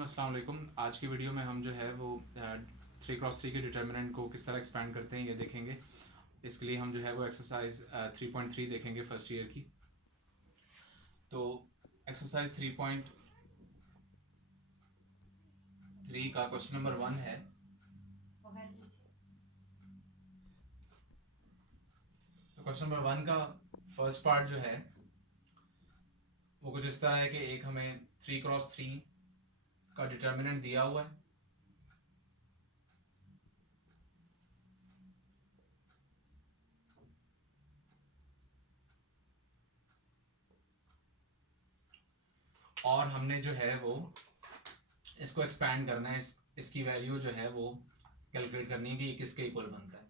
रहीम, अस्सलाम वालेकुम। आज की वीडियो में हम जो है वो 3x3 के डिटर्मिनेंट को किस तरह एक्सपैंड करते हैं ये देखेंगे। इसके लिए हम जो है वो एक्सरसाइज 3.3 देखेंगे फर्स्ट ईयर की। तो एक्सरसाइज 3.3 का क्वेश्चन नंबर 1 है। तो क्वेश्चन नंबर 1 का फर्स्ट पार्ट जो है वो कुछ इस तरह है कि एक हमें 3x3 का डिटर्मिनेंट दिया हुआ है। और हमने जो है वो इसको एक्सपैंड करना है, इसकी वैल्यू जो है वो कैलकुलेट करनी है कि ये किसके इक्वल बनता है।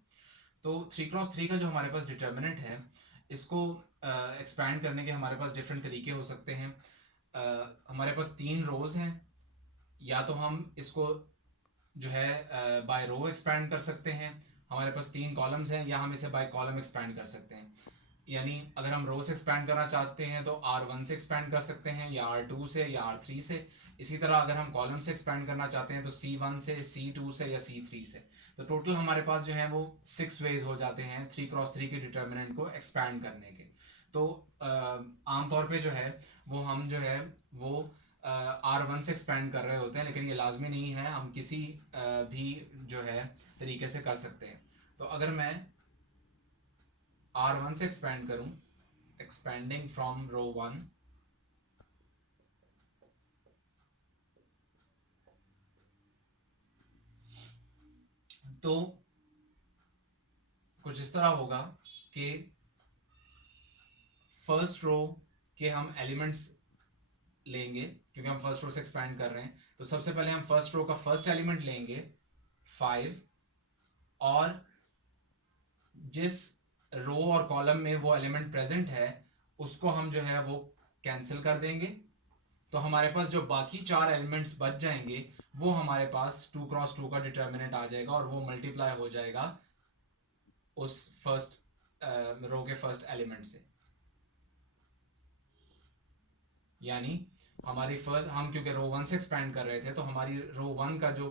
तो 3x3 का जो हमारे पास डिटर्मिनेंट है, इसको एक्सपैंड करने के हमारे पास डिफरेंट तरीके हो सकते हैं। हमारे पास 3 रोज हैं, या तो हम इसको जो है बाय रो एक्सपैंड कर सकते हैं। हमारे पास 3 कॉलम्स हैं, या हम इसे बाय कॉलम एक्सपैंड कर सकते हैं। यानी अगर हम रो से एक्सपैंड करना चाहते हैं तो R1 से एक्सपैंड कर सकते हैं, या R2 से, या R3 से। इसी तरह अगर हम कॉलम से एक्सपैंड करना चाहते हैं तो C1 से, C2 से, या C3 से। तो टोटल हमारे पास जो है वो 6 वेज हो जाते हैं 3x3 के डिटर्मिनेंट को एक्सपैंड करने के। तो आमतौर पे जो है वो हम जो है वो R1 से एक्सपैंड कर रहे होते हैं, लेकिन ये लाजमी नहीं है, हम किसी भी जो है तरीके से कर सकते हैं। तो अगर मैं R1 से एक्सपैंड करूं, एक्सपेंडिंग फ्रॉम रो 1, तो कुछ इस तरह होगा कि फर्स्ट रो के हम एलिमेंट्स लेंगे, क्योंकि हम फर्स्ट रो से एक्सपैंड कर रहे हैं। तो सबसे पहले हम फर्स्ट रो का फर्स्ट एलिमेंट लेंगे 5, और जिस रो और कॉलम में वो एलिमेंट प्रेजेंट है उसको हम जो है वो कैंसिल कर देंगे। तो हमारे पास जो बाकी 4 एलिमेंट्स बच जाएंगे वो हमारे पास 2x2 का डिटर्मिनेंट आ जाएगा, और वो मल्टीप्लाई हो जाएगा उस फर्स्ट रो के फर्स्ट एलिमेंट से। यानी हमारी फर्स्ट, हम क्योंकि रो 1 से एक्सपैंड कर रहे थे, तो हमारी रो 1 का जो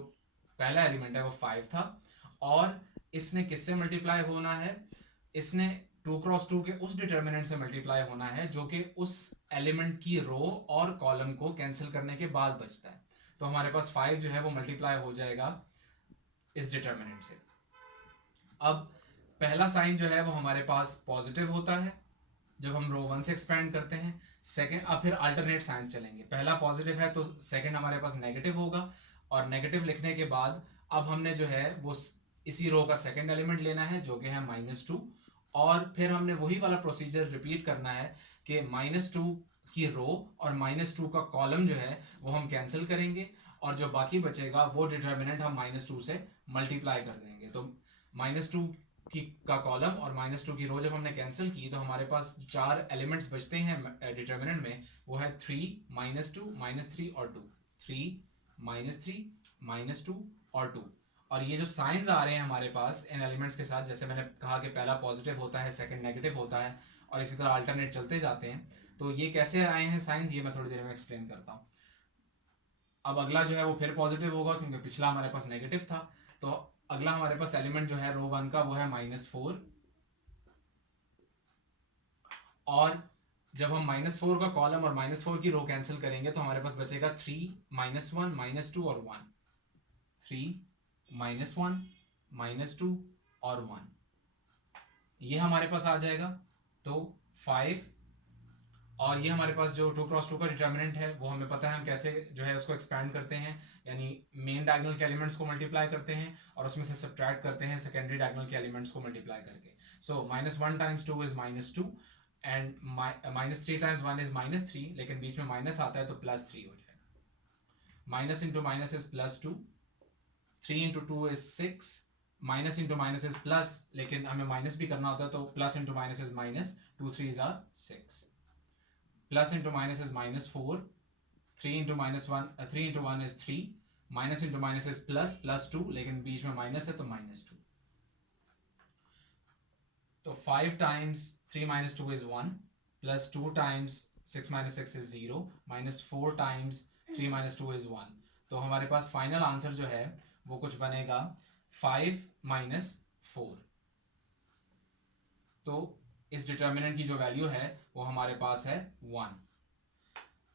पहला एलिमेंट है वो 5 था, और इसने किससे मल्टीप्लाई होना है, इसने 2x2 के उस डिटर्मिनेंट से मल्टीप्लाई होना है जो कि उस एलिमेंट की रो और कॉलम को कैंसिल करने के बाद बचता है। तो हमारे पास 5 जो है वो मल्टीप्लाई हो जाएगा इस डिटर्मिनेंट से। अब पहला साइन जो है वो हमारे पास पॉजिटिव होता है जब हम रो 1 से एक्सपैंड करते हैं। सेकंड, अब फिर अल्टरनेट साइंस चलेंगे। पहला पॉजिटिव है तो सेकंड हमारे पास नेगेटिव होगा, और नेगेटिव लिखने के बाद अब हमने जो है वो इसी रो का सेकंड एलिमेंट लेना है जो कि है -2, और फिर हमने वही वाला प्रोसीजर रिपीट करना है कि -2 की रो और -2 का कॉलम जो है वो हम कैंसिल करेंगे, और जो बाकी बचेगा वो डिटर्मिनेंट हम -2 से मल्टीप्लाई कर देंगे। तो -2 की का कॉलम और -2 की रो जब हमने कैंसिल की तो हमारे पास 4 एलिमेंट्स बचते हैं डिटर्मिनेंट में। वो है 3, -2, -3 और 2। 3, -3, -2 और 2। और ये जो साइंस आ रहे हैं हमारे पास इन एलिमेंट्स के साथ, जैसे मैंने कहा कि पहला पॉजिटिव होता है, सेकंड नेगेटिव होता है, और इसी तरह अल्टरनेट चलते जाते हैं। तो ये कैसे आए हैं साइंस, ये मैं थोड़ी देर में एक्सप्लेन करता हूँ। अब अगला जो है वो फिर पॉजिटिव होगा, क्योंकि पिछला हमारे पास नेगेटिव था। तो अगला हमारे पास एलिमेंट जो है रो 1 का वो है -4, और जब हम -4 का कॉलम और -4 की रो कैंसिल करेंगे तो हमारे पास बचेगा 3, -1, -2 और 1। 3, -1, -2 और 1, ये हमारे पास आ जाएगा। तो 5, और ये हमारे पास जो 2x2 का डिटर्मिनेंट है वो हमें पता है हम कैसे जो है उसको एक्सपैंड करते हैं। यानी मेन डायगोनल के एलिमेंट्स को मल्टीप्लाई करते हैं और उसमें से सब्ट्रैक्ट करते हैं सेकेंडरी डायगोनल के एलिमेंट्स को मल्टीप्लाई करके। सो -1 times 2 is -2, and -3 times 1 is -3, लेकिन बीच में माइनस आता है तो +3 हो जाएगा। Minus into minus is +2, 3 into 2 is 6, minus into minus is plus, लेकिन हमें माइनस भी करना होता है तो plus into minus is minus, 2 3s are 6, plus into minus is -4, 3 into -1 3 into 1 is 3, minus into minus is +2, लेकिन बीच में माइनस है तो -2। तो 5 times 3 minus 2 is 1, plus 2 times 6 minus 6 is 0, minus 4 times 3 minus 2 is 1। तो हमारे पास फाइनल आंसर जो है वो कुछ बनेगा 5 - 4। तो इस डिटर्मिनेंट की जो वैल्यू है वो हमारे पास है 1।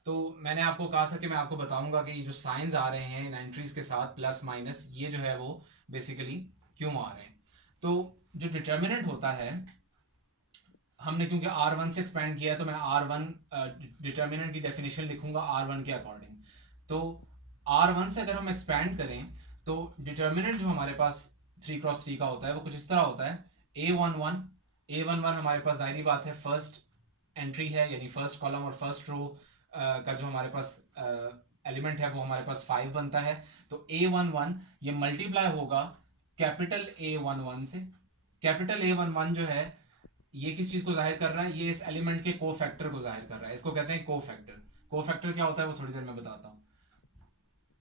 तो मैंने आपको कहा था कि मैं आपको बताऊंगा कि ये जो साइंस आ रहे हैं इन एंट्रीज के साथ प्लस माइनस, ये जो है वो बेसिकली क्यों आ रहे हैं। तो जो डिटर्मिनेंट होता है, हमने क्योंकि R1 से एक्सपेंड किया है तो मैं R1 डिटर्मिनेंट की डेफिनेशन लिखूंगा R1 के अकॉर्डिंग। तो R1 से अगर हम एक्सपेंड करें तो डिटर्मिनेंट जो हमारे पास 3x3 का होता है वो कुछ इस तरह होता है। A11 हमारे पास जाहिर बात है फर्स्ट एंट्री है, यानी फर्स्ट कॉलम और फर्स्ट रो का जो हमारे पास एलिमेंट है वो हमारे पास 5 बनता है। तो A11 ये मल्टीप्लाई होगा कैपिटल A11 से। कैपिटल A11 जो है ये किस चीज को जाहिर कर रहा है, ये इस एलिमेंट के कोफैक्टर को जाहिर कर रहा है, इसको कहते हैं कोफैक्टर। कोफैक्टर क्या होता है वो थोड़ी देर में बताता हूँ।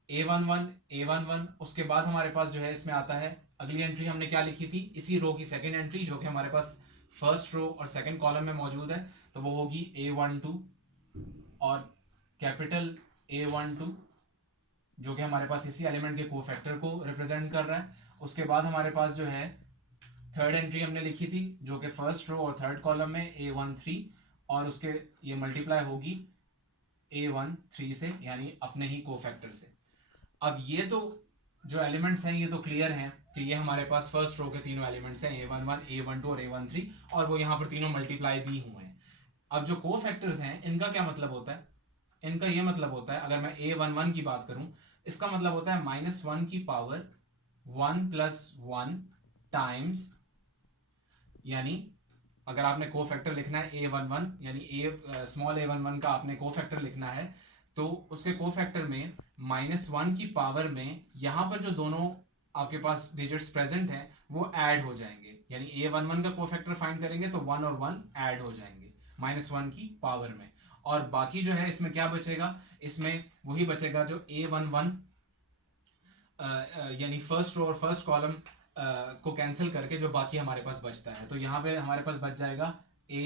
A11 उसके बाद हमारे पास जो है इसमें आता है अगली एंट्री हमने क्या लिखी थी, इसी रो की सेकंड एंट्री जो कि हमारे पास फर्स्ट रो और सेकंड कॉलम में मौजूद है, तो वो होगी A12 और कैपिटल A12 जो कि हमारे पास इसी एलिमेंट के कोफैक्टर को रिप्रेजेंट कर रहा है। उसके बाद हमारे पास जो है थर्ड एंट्री हमने लिखी थी जो कि फर्स्ट रो और थर्ड कॉलम में A13 और उसके ये मल्टीप्लाई होगी A13 से, यानी अपने ही कोफैक्टर से। अब ये तो जो एलिमेंट्स हैं ये तो क्लियर हैं कि ये हमारे पास फर्स्ट रो के तीनों एलिमेंट्स हैं A11, A12 और A13, और वो यहाँ पर तीनों मल्टीप्लाई भी हुए हैं। अब जो कोफैक्टर्स हैं इनका क्या मतलब होता है, इनका ये मतलब होता है, अगर मैं A11 की बात करूं, इसका मतलब होता है -1 की पावर 1 + 1 टाइम्स, यानी अगर आपने कोफैक्टर लिखना है A11 यानी स्मॉल a11 का आपने कोफैक्टर लिखना है, तो उसके कोफैक्टर में -1 की पावर में यहाँ पर जो दोनों आपके पास डिजिट्स प्रेजेंट हैं वो ऐड हो जाएंगे, यानी A11 का कोफैक्टर फाइंड करेंगे तो 1 और 1 ऐड हो जाएंगे -1 की पावर में, और बाकी जो है इसमें क्या बचेगा, इसमें वही बचेगा जो A11 यानी फर्स्ट रो और फर्स्ट कॉलम को कैंसिल करके जो बाकी हमारे पास बचता है। तो यहाँ पे हमारे पास बच जाएगा A,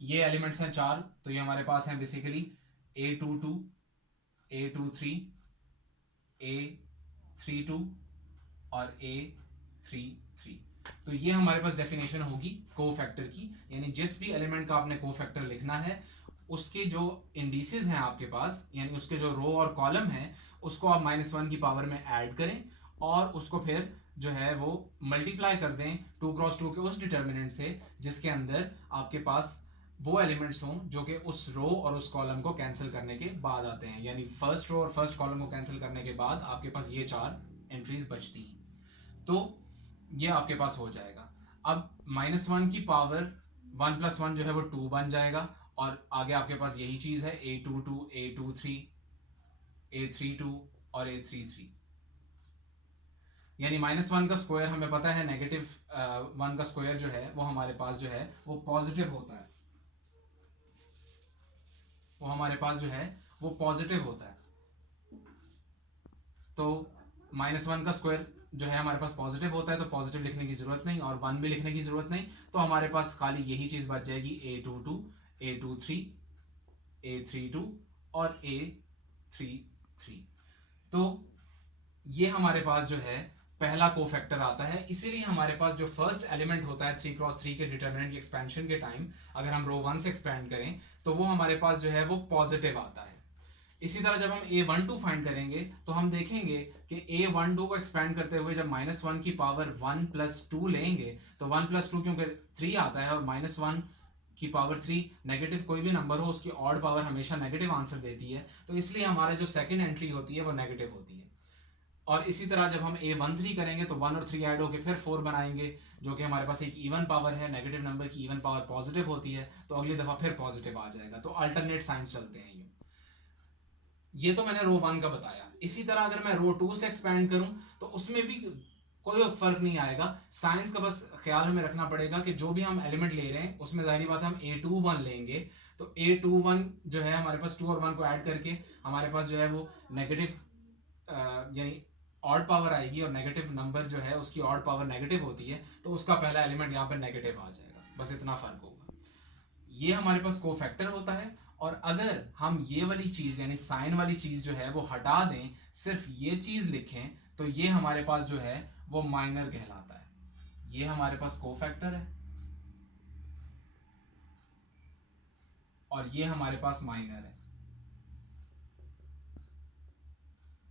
ये एलिमेंट्स हैं 4, तो ये हमारे पास हैं बेसिकली A22, A23, A32 और A33। तो ये हमारे पास डेफिनेशन होगी कोफैक्टर की, यानी जिस भी एलिमेंट का आपने कोफैक्टर लिखना है उसके जो इंडिसेस हैं आपके पास, यानी उसके जो रो और कॉलम है उसको आप -1 की पावर में ऐड करें और उसको फिर जो है वो मल्टीप्लाई कर दें 2x2 के उस डिटर्मिनेंट से जिसके अंदर आपके पास वो एलिमेंट्स हों जो कि उस रो और उस कॉलम को कैंसिल करने के बाद आते हैं, यानी फर्स्ट रो और फर्स्ट कॉलम को कैंसिल करने के बाद आपके पास ये 4 एंट्रीज बचती हैं। तो ये आपके पास हो जाएगा। अब -1 की पावर 1 + 1 जो है वो 2 बन जाएगा, और आगे आपके पास यही चीज है A22, A23, A32 और A33, यानी -1 का स्क्वायर हमें पता है -1 का स्क्वायर जो है वो हमारे पास जो है वो पॉजिटिव होता है, वो हमारे पास जो है वो पॉजिटिव होता है। तो -1 का स्क्वायर जो है हमारे पास पॉजिटिव होता है, तो पॉजिटिव लिखने की जरूरत नहीं और 1 भी लिखने की जरूरत नहीं, तो हमारे पास खाली यही चीज बच जाएगी A22, A23, A32 और A33। तो ये हमारे पास जो है पहला कोफैक्टर आता है, इसीलिए हमारे पास जो फर्स्ट एलिमेंट होता है 3x3 के डिटर्मिनेंट की एक्सपेंशन के टाइम, अगर हम रो 1 से एक्सपेंड करें तो वो हमारे पास जो है वो पॉजिटिव आता है। इसी तरह जब हम A12 फाइंड करेंगे तो हम देखेंगे कि A12 को एक्सपेंड करते हुए जब -1 की पावर 1 + 2 लेंगे तो 1 + 2 क्योंकि 3 आता है और -1 की पावर 3 नेगेटिव कोई भी नंबर हो उसकी ऑड पावर हमेशा नेगेटिव आंसर देती है, तो इसलिए हमारा जो सेकंड एंट्री होती है वो नेगेटिव होती है। और इसी तरह जब हम A13 करेंगे तो 1 और 3 ऐड होकर फिर 4 बनाएंगे, जो कि हमारे पास एक इवन पावर है, नेगेटिव नंबर की इवन पावर पॉजिटिव होती है, तो अगली दफा फिर पॉजिटिव आ जाएगा। तो अल्टरनेट साइंस चलते हैं ये तो मैंने रो 1 का बताया। इसी तरह अगर मैं रो 2 से एक्सपेंड करूं तो उसमें भी कोई फर्क नहीं आएगा। साइंस का बस ख्याल हमें रखना पड़ेगा कि जो भी हम एलिमेंट ले रहे हैं उसमें जाहिर बात है हम A21 लेंगे, तो A21 जो है हमारे पास 2 और 1 को ऐड करके हमारे पास जो है वो नेगेटिव यानी ऑड पावर आएगी, और नेगेटिव नंबर जो है उसकी ऑड पावर नेगेटिव होती है, तो उसका पहला एलिमेंट यहाँ पर नेगेटिव आ जाएगा, बस इतना फर्क होगा। ये हमारे पास कोफैक्टर होता है, और अगर हम ये वाली चीज़ यानी साइन वाली चीज़ जो है वो हटा दें, सिर्फ ये चीज़ लिखें, तो ये हमारे पास जो है वो माइनर कहलाता है। ये हमारे पास कोफैक्टर है और ये हमारे पास माइनर है।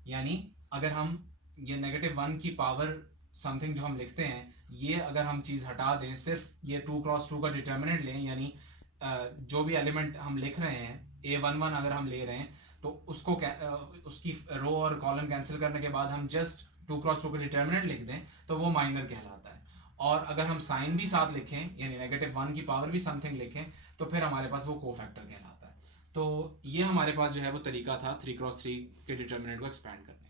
यानी अगर हम ये -1 की पावर समथिंग जो हम लिखते हैं, ये अगर हम चीज़ हटा दें, सिर्फ ये 2×2 का डिटर्मिनेंट लें, यानी जो भी एलिमेंट हम लिख रहे हैं A11 अगर हम ले रहे हैं, तो उसको उसकी रो और कॉलम कैंसिल करने के बाद हम जस्ट 2×2 का डिटर्मिनेंट लिख दें, तो वो माइनर कहलाता है। और अगर हम साइन भी साथ लिखें, यानी -1 की पावर भी समथिंग लिखें, तो फिर हमारे पास वो कोफैक्टर कहलाता है। तो ये हमारे पास जो है वो तरीका था 3×3 के डिटर्मिनेंट को एक्सपैंड करने का।